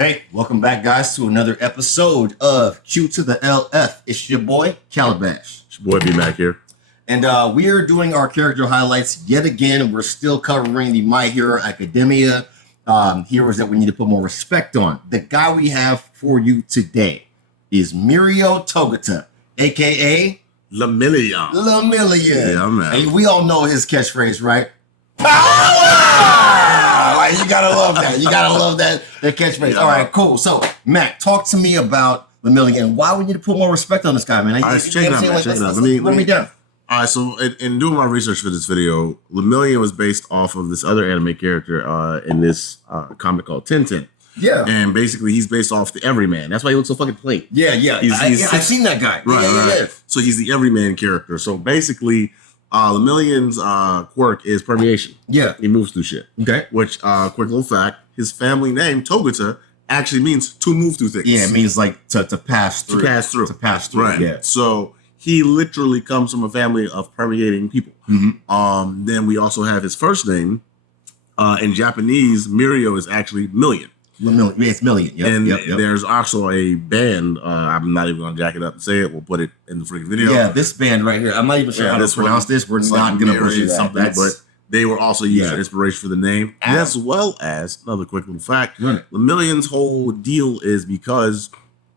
Hey, welcome back, guys, to another episode of Q to the LF. It's your boy, Calabash. It's your boy B-Mac here. And we are doing our character highlights yet again. We're still covering the My Hero Academia heroes that we need to put more respect on. The guy we have for you today is Mirio Togata, a.k.a. Lemillion. Lemillion. Yeah, man. And we all know his catchphrase, right? Power! Like, you gotta love that. You gotta love that catchphrase. Yeah. All right, cool. So, Mac, talk to me about Lemillion and why we need to put more respect on this guy, man. All right, check it out, man. Check it out. Let me down. All right, so in doing my research for this video, Lemillion was based off of this other anime character in this comic called Tintin. Yeah. And basically, he's based off the Everyman. That's why he looks so fucking plain. Yeah. I've seen that guy. Right. Yeah. So he's the Everyman character. So basically, Lemillion's quirk is permeation. Yeah. He moves through shit. Okay. Which, quick little fact, his family name, Togata, actually means to move through things. Yeah, it means like to pass through. To pass through. To pass through. Right. Yeah. So he literally comes from a family of permeating people. Mm-hmm. Then we also have his first name. In Japanese, Mirio is actually million. Lemillion. Yeah, it's Million. Yep. And Yep. there's also a band. I'm not even going to jack it up and say it. We'll put it in the freaking video. Yeah, this band right here. I'm not even sure how to pronounce this. We're not going to butcher that. Something, but they were also using Yeah. inspiration for the name, as well as another quick little fact. Right. Lemillion's whole deal is because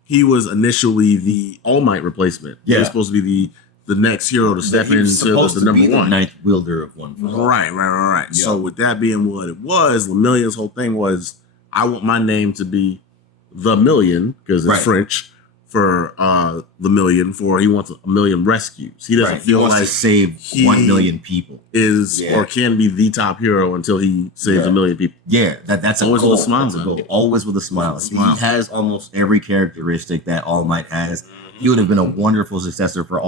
he was initially the All Might replacement. He Yeah. was supposed to be the next hero to step He was into supposed the to number be the one. ninth wielder of One for All. Right. Yeah. So with that being what it was, Lemillion's whole thing was, I want my name to be the Million, because it's Right. French for the million, for he wants a million rescues. He doesn't Right. He feel wants like to save he 1 million people. is Yeah. or can be the top hero until he saves Yeah. a million people. Yeah, that's Always a with goal. a smile, That's a man. goal. Always with a smile. Smile. He has almost every characteristic that All Might has. He would have been a wonderful successor for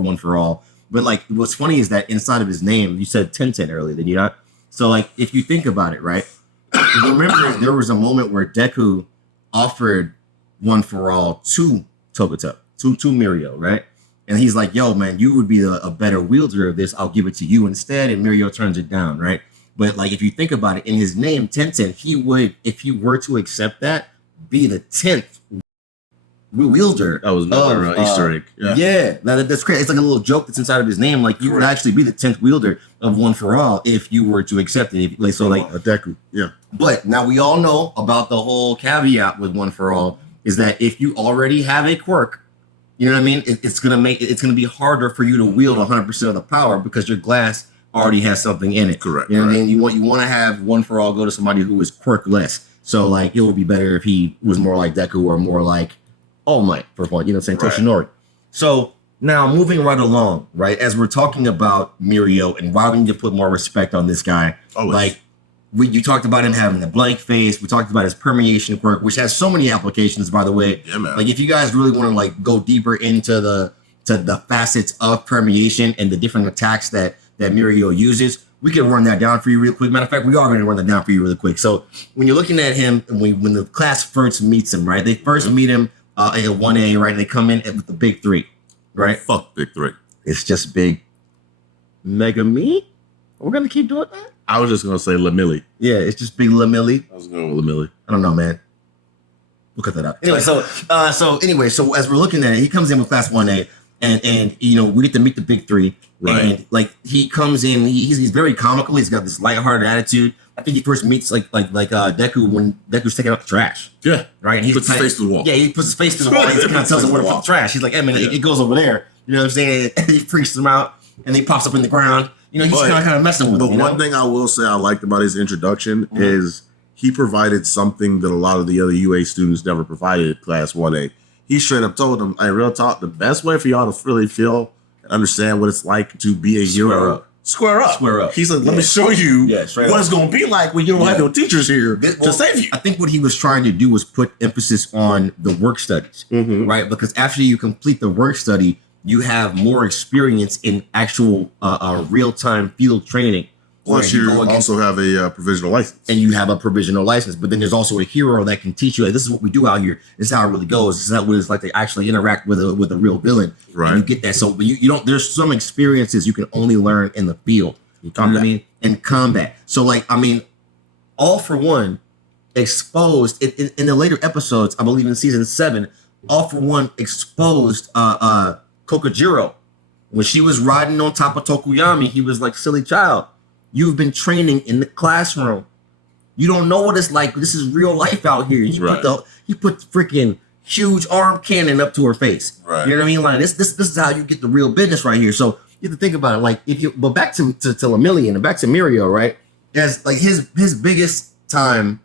One for All. But like, what's funny is that inside of his name, you said Tintin earlier, did you not? So like, if you think about it, right? Remember, there was a moment where Deku offered One for All to Togata, to Mirio, right? And he's like, yo, man, you would be a better wielder of this. I'll give it to you instead. And Mirio turns it down, right? But like, if you think about it, in his name, Tintin, he would, if he were to accept that, be the 10th wielder. That was another Easter egg. Yeah, that's crazy. It's like a little joke that's inside of his name. Like, you would actually be the 10th wielder of One for All if you were to accept it. Like, so like, a Deku. Yeah. but now we all know about the whole caveat with One for All is that if you already have a quirk, you know what I mean? It's gonna be harder for you to wield 100% of the power because your glass already has something in it. Correct. You know what I mean? You want to have One for All go to somebody who is quirkless. So like, it would be better if he was more like Deku or more like All Might for one. You know what I'm saying? Right. Toshinori. So now moving right along, right, as we're talking about Mirio and why we need to put more respect on this guy. Always. Like, you talked about him having a blank face. We talked about his permeation quirk, which has so many applications, by the way. Yeah, man. Like, if you guys really want to like go deeper into the facets of permeation and the different attacks that Mirio uses, we can run that down for you real quick. Matter of fact, we are going to run that down for you really quick. So when you're looking at him, when the class first meets him, right, they first meet him at 1A, right, and they come in with the big three, right? Fuck Big Three. It's just big Mega Me. We're going to keep doing that? I was just gonna say Lemillion. Yeah, it's just big Lemillion. I was going with Lemillion. I don't know, man. We'll cut that out. Anyway, so as we're looking at it, he comes in with class 1A, and you know, we get to meet the big three. Right. And like, he comes in, he's very comical. He's got this lighthearted attitude. I think he first meets like Deku when Deku's taking out the trash. Yeah. Right. And he Puts his face to the wall. Yeah, he puts his face to the wall. He kind of tells him where to put the trash. He's like, hey man, it goes over there. You know what I'm saying? And he freaks him out, and he pops up in the ground. You know, he's kind of messing with The him. one thing I will say I liked about his introduction is he provided something that a lot of the other UA students never provided at Class 1A. He straight up told them, hey, real talk, the best way for y'all to really feel and understand what it's like to be a hero, square up. Square up. He said, let me show you straight what up. it's going to be like when you don't have your teachers here to save you. I think what he was trying to do was put emphasis on the work studies, right? Because after you complete the work study, you have more experience in actual real-time field training. Plus, you also have a provisional license. And you have a provisional license. But then there's also a hero that can teach you, like, this is what we do out here. This is how it really goes. This is not what it's like to actually interact with a real villain. Right. And you get that. So you don't, there's some experiences you can only learn in the field. You know what I mean? In combat. So like, I mean, All for One exposed in the later episodes, I believe in season 7, All for One exposed Kokajiro. When she was riding on top of Tokuyami, he was like, silly child, you've been training in the classroom. You don't know what it's like. This is real life out here. He put the freaking huge arm cannon up to her face. Right. You know what I mean? Like this is how you get the real business right here. So you have to think about it. Like but back to Lemillion and back to Mirio, right? As like his biggest time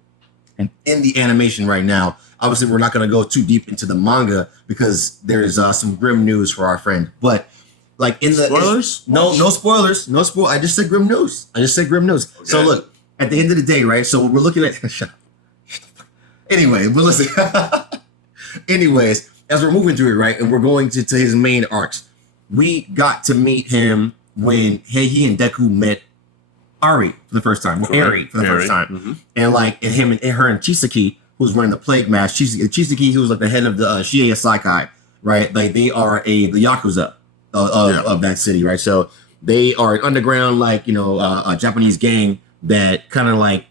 in the animation right now. Obviously, we're not going to go too deep into the manga because there's some grim news for our friend. But like in the spoilers, no spoilers, no spoil. I just said grim news. Okay. So look, at the end of the day, right? So we're looking at. Anyway, but listen. Anyways, as we're moving through it, right, and we're going to his main arcs, we got to meet him when he and Deku met Ari for the first time. Ari for the first time. Mm-hmm. And like him and her and Chisaki, who's running the plague mask. Chisaki, who was like the head of the Shiei Saikai, right? Like they are the Yakuza of that city, right? So they are an underground, like, a Japanese gang that kind of like,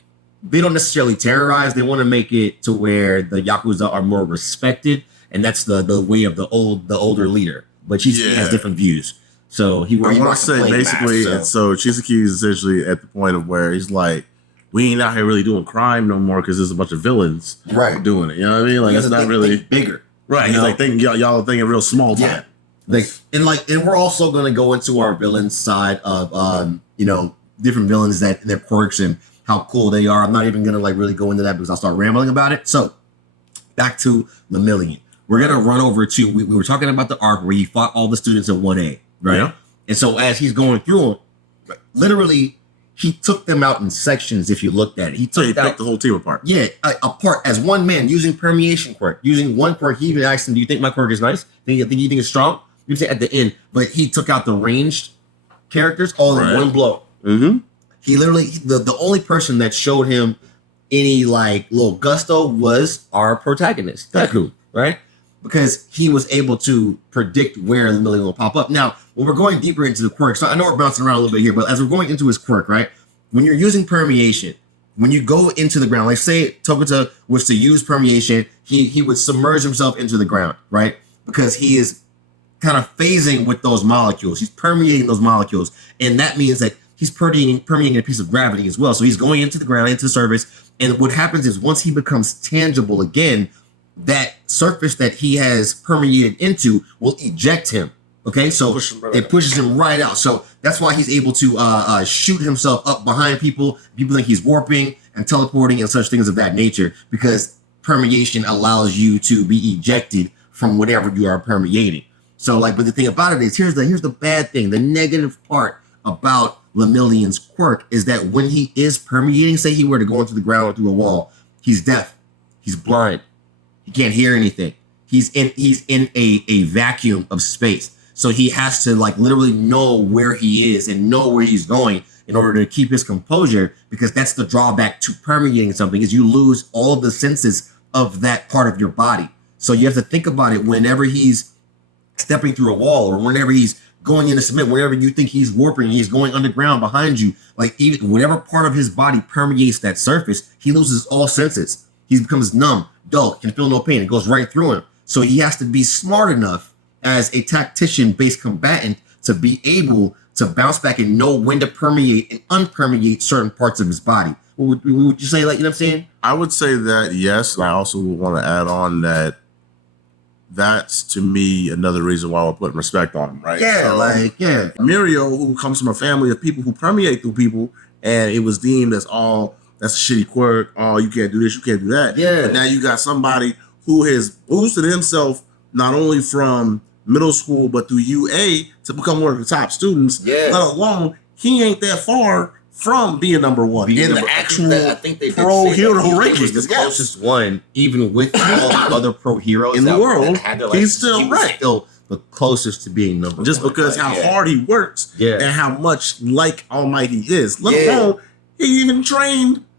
they don't necessarily terrorize. They want to make it to where the Yakuza are more respected. And that's the way of the older leader. But Chisaki has different views. So he want to say basically, so Chisaki is essentially at the point of where he's like, we ain't out here really doing crime no more because there's a bunch of villains doing it. You know what I mean? Like, it's not really bigger. Right. He's like thinking y'all are thinking real small time. Yeah. And we're also gonna go into our villain side of different villains that their quirks and how cool they are. I'm not even gonna like really go into that because I'll start rambling about it. So back to Lemillion. We're gonna run over to we were talking about the arc where he fought all the students in 1A, right? Yeah. And so as he's going through them, literally he took them out in sections. If you looked at it, he picked the whole team apart. Yeah, apart as one man using permeation quirk, using one quirk. He even asked him, "Do you think my quirk is nice? You think it's strong?" You say at the end, but he took out the ranged characters all in one blow. Mm-hmm. He literally the only person that showed him any like little gusto was our protagonist, Deku, right? Because he was able to predict where Lemillion will pop up. Now, when we're going deeper into the quirk, so I know we're bouncing around a little bit here, but as we're going into his quirk, right? When you're using permeation, when you go into the ground, like say Togata was to use permeation, he would submerge himself into the ground, right? Because he is kind of phasing with those molecules. He's permeating those molecules. And that means that he's permeating a piece of gravity as well. So he's going into the ground, into the surface. And what happens is once he becomes tangible again, that surface that he has permeated into will eject him. Okay, so it pushes him right out. So that's why he's able to shoot himself up behind people. People think he's warping and teleporting and such things of that nature because permeation allows you to be ejected from whatever you are permeating. So but the thing about it is, here's the bad thing. The negative part about Lemillion's quirk is that when he is permeating, say he were to go into the ground or through a wall, he's deaf, he's blind. He can't hear anything. He's in a vacuum of space. So he has to like literally know where he is and know where he's going in order to keep his composure, because that's the drawback to permeating something is you lose all of the senses of that part of your body. So you have to think about it whenever he's stepping through a wall or whenever he's going into cement, whenever you think he's warping, he's going underground behind you, like even whatever part of his body permeates that surface, he loses all senses. He becomes numb, dull, can feel no pain. It goes right through him. So he has to be smart enough as a tactician-based combatant to be able to bounce back and know when to permeate and unpermeate certain parts of his body. Would you say, like, you know what I'm saying? I would say that, yes. And I also want to add on that that's, to me, another reason why we're putting respect on him, right? Yeah, so, Mirio, who comes from a family of people who permeate through people, and it was deemed as that's a shitty quirk. Oh, you can't do this, you can't do that. Yeah. But now you got somebody who has boosted himself not only from middle school, but through UA to become one of the top students. Yeah. Let alone, he ain't that far from being number one in the actual pro hero rankings. The closest one, even with all the other pro heroes in the world, he's still the closest to being number one. Just because how hard he works and how much like Almighty is. Let alone, he even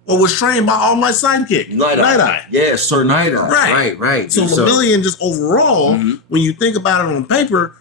was trained by All Might's sidekick, Night Eye. Yeah, Sir Night Eye. Right. So Lemillion, just overall, when you think about it on paper,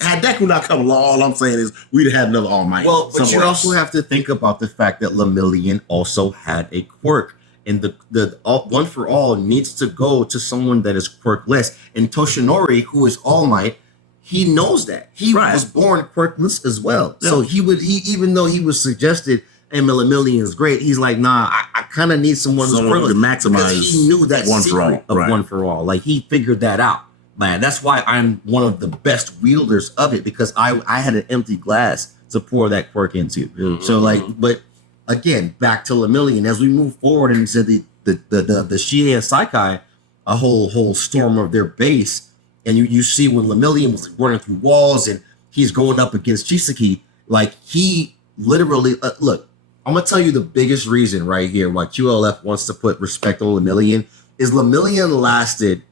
had Deku not come along, all I'm saying is we'd have had another All Might. Well, but you also have to think about the fact that Lemillion also had a quirk. and the one for all needs to go to someone that is quirkless. And Toshinori, who is All Might, he knows that he was born quirkless as well. Yeah. So he even though he was suggested, and Lemillion is great, he's like, nah, I kind of need someone who's quirkless to maximize. He knew that one for all of one for all. Like he figured that out. Man, that's why I'm one of the best wielders of it, because I had an empty glass to pour that quirk into. Mm-hmm. So like, but again, back to Lemillion, as we move forward into the Shie and Saikai, a whole storm of their base, and you see when Lemillion was running through walls and he's going up against Chisaki, like he literally look. I'm gonna tell you the biggest reason right here why QLF wants to put respect on Lemillion is Lemillion lasted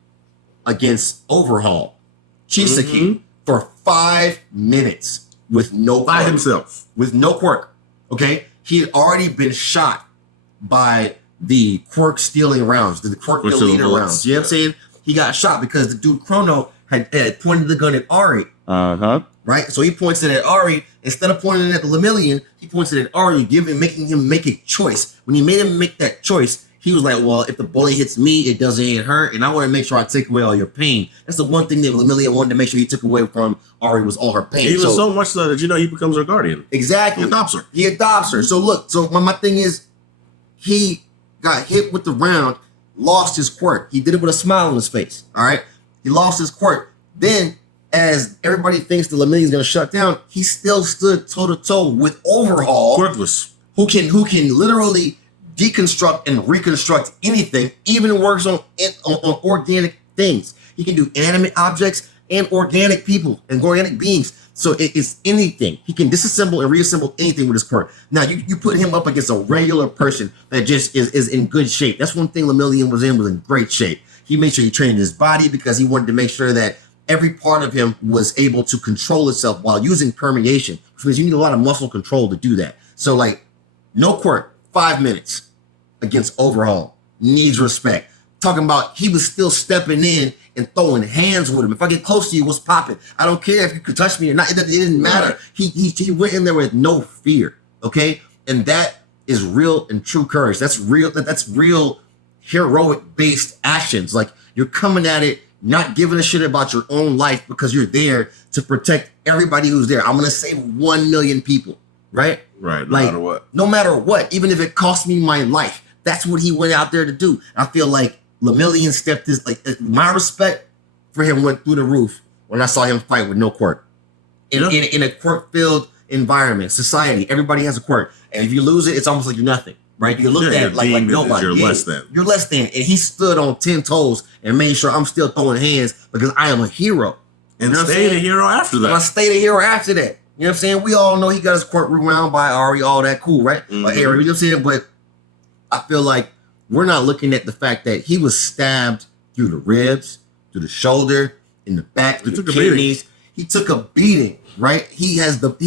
against Overhaul Chisaki for 5 minutes with no by himself, with no quirk. Okay, he had already been shot by the quirk stealing rounds, the quirk deleter rounds. You know what I'm saying? He got shot because the dude Chrono had pointed the gun at Ari. Right? So he points it at Ari. Instead of pointing it at the Lemillion, he points it at Ari, making him make a choice. When he made him make that choice, he was like, well, if the bullet hits me, it doesn't hurt, and I want to make sure I take away all your pain. That's the one thing that Lemillion wanted to make sure he took away from Ari was all her pain. Even so much so that he becomes her guardian. Exactly. He adopts her. He adopts her. So look, my thing is, he got hit with the round, lost his quirk. He did it with a smile on his face. All right? He lost his quirk. Then, as everybody thinks the Lemillion's going to shut down, he still stood toe-to-toe with Overhaul. Quirkless. Who can literally deconstruct and reconstruct anything, even works on organic things. He can do inanimate objects and organic people and organic beings. So it's anything. He can disassemble and reassemble anything with his quirk. Now, you put him up against a regular person that just is in good shape. That's one thing Lemillion was in great shape. He made sure he trained his body because he wanted to make sure that every part of him was able to control itself while using permeation, which means you need a lot of muscle control to do that. So, like, no quirk, 5 minutes against Overhaul. Needs respect. Talking about he was still stepping in and throwing hands with him. If I get close to you, what's popping? I don't care if you could touch me or not. It didn't matter. He went in there with no fear. Okay? And that is real and true courage. That's real heroic based actions. Like, you're coming at it, not giving a shit about your own life because you're there to protect everybody who's there. I'm gonna save 1 million people, right? Right, no matter what. No matter what, even if it cost me my life. That's what he went out there to do. I feel like Lemillion stepped this, like, my respect for him went through the roof when I saw him fight with no quirk. In a quirk-filled environment, society, everybody has a quirk. And if you lose it, it's almost like you're nothing, right? You look at it like nobody. You're less than. You're less than. And he stood on 10 toes and made sure I'm still throwing hands because I am a hero. And stayed a hero after that. And I stayed a hero after that. You know what I'm saying? We all know he got his quirk rewound by Ari, all that cool, right? Mm-hmm. Ari, you know what I'm saying? But I feel like we're not looking at the fact that he was stabbed through the ribs, through the shoulder, in the back, through the kidneys. He took a beating, right? He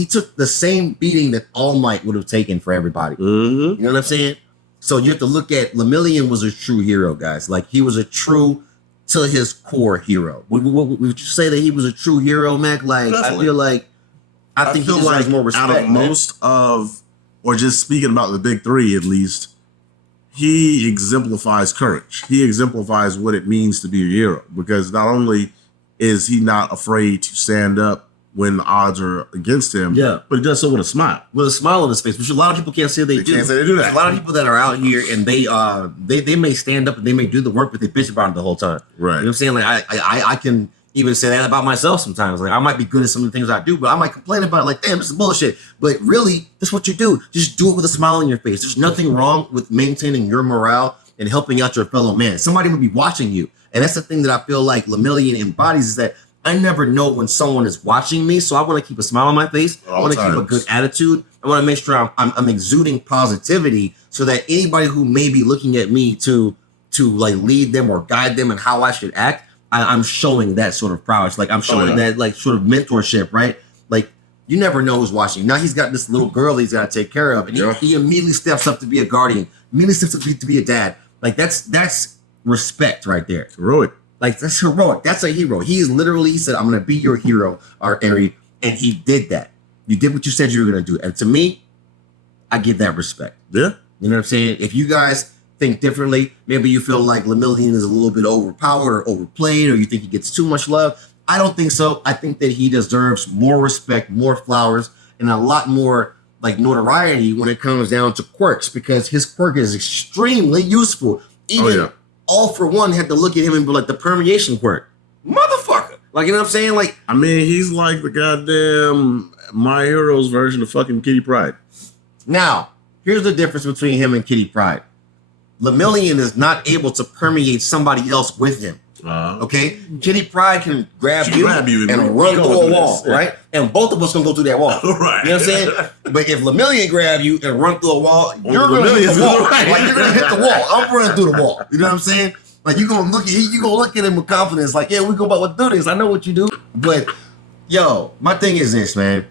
took the same beating that All Might would have taken for everybody. Mm-hmm. You know what I'm saying? So you have to look at Lemillion was a true hero, guys. Like, he was a true to his core hero. Would you say that he was a true hero, Mac? Like, definitely. I think he deserves more respect. Out of most of, or just speaking about the big three at least, he exemplifies courage. He exemplifies what it means to be a hero, because not only is he not afraid to stand up when the odds are against him, but he does so with a smile. With a smile on his face, which a lot of people can't say they do. Can't say they do that. There's a lot of people that are out here and they may stand up and they may do the work, but they bitch about it the whole time. Right. You know what I'm saying? Like, I can even say that about myself sometimes. Like, I might be good at some of the things I do, but I might complain about it like, damn, this is bullshit. But really, that's what you do. Just do it with a smile on your face. There's nothing wrong with maintaining your morale and helping out your fellow man. Somebody will be watching you. And that's the thing that I feel like Lemillion embodies, is that I never know when someone is watching me. So I want to keep a smile on my face. I want to keep a good attitude. I want to make sure I'm exuding positivity so that anybody who may be looking at me to like lead them or guide them in how I should act, I'm showing that sort of prowess. Like, I'm showing that like sort of mentorship, right? Like, you never know who's watching. Now he's got this little girl he's got to take care of, and he immediately steps up to be a guardian. Immediately steps up to be a dad. Like, that's respect right there. It's heroic. Like, that's heroic. That's a hero. He said, I'm going to be your hero, Ari, and he did that. You did what you said you were going to do. And to me, I give that respect. Yeah. You know what I'm saying? If you guys think differently. Maybe you feel like Lemillion is a little bit overpowered or overplayed, or you think he gets too much love. I don't think so. I think that he deserves more respect, more flowers, and a lot more like notoriety when it comes down to quirks, because his quirk is extremely useful. Even All For One had to look at him and be like, the permeation quirk, motherfucker. Like, you know what I'm saying? Like, I mean, he's like the goddamn My Hero's version of fucking Kitty Pryde. Now, here's the difference between him and Kitty Pryde. Lemillion is not able to permeate somebody else with him. Okay, Kitty Pryde can grab you and run through a wall, right? And both of us gonna go through that wall, right? You know what I'm saying? But if Lemillion grab you and run through a wall, you're gonna hit the wall. Like, you're gonna hit the wall. I'm running through the wall. You know what I'm saying? Like, you gonna look at him with confidence. Like, yeah, we go about to do this. I know what you do. But yo, my thing is this, man.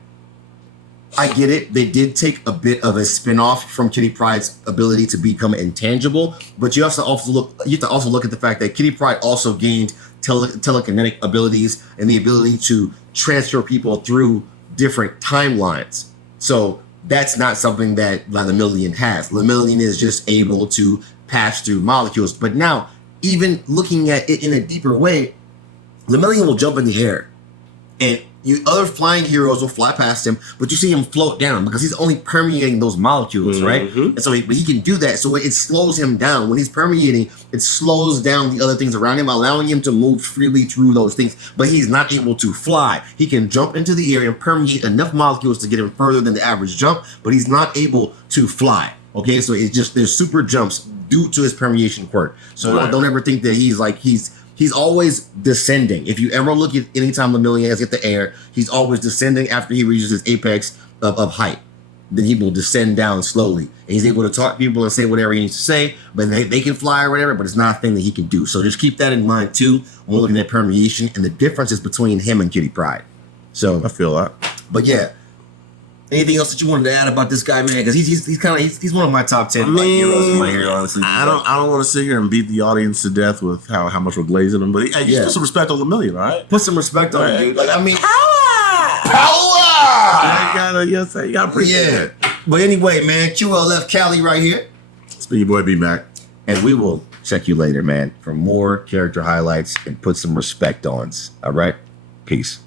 I get it. They did take a bit of a spin-off from Kitty Pryde's ability to become intangible, but you have to also look at the fact that Kitty Pryde also gained telekinetic abilities and the ability to transfer people through different timelines. So that's not something that Lemillion has. Lemillion is just able to pass through molecules. But now, even looking at it in a deeper way, Lemillion will jump in the air, and other flying heroes will fly past him, but you see him float down because he's only permeating those molecules, right? And so he can do that. So it slows him down. When he's permeating, it slows down the other things around him, allowing him to move freely through those things. But he's not able to fly. He can jump into the air and permeate enough molecules to get him further than the average jump, but he's not able to fly. Okay, so it's just, there's super jumps due to his permeation quirk. So don't ever think that he's always descending. If you ever look at anytime Lemillion has hit the air, he's always descending after he reaches his apex of height. Then he will descend down slowly. And he's able to talk to people and say whatever he needs to say, but they can fly or whatever, but it's not a thing that he can do. So just keep that in mind too when looking at permeation and the differences between him and Kitty Pryde. So I feel that. But yeah. Anything else that you wanted to add about this guy, man? Because he's one of my top 10 heroes in my hero, honestly. I don't want to sit here and beat the audience to death with how much we're glazing him, but hey, put some respect on Lemillion, all right? Put some respect on him, dude. Like, I mean, power! You gotta appreciate it. But anyway, man, QLF Cali right here. Speedy boy, be back. And we will check you later, man, for more character highlights and put some respect on. All right? Peace.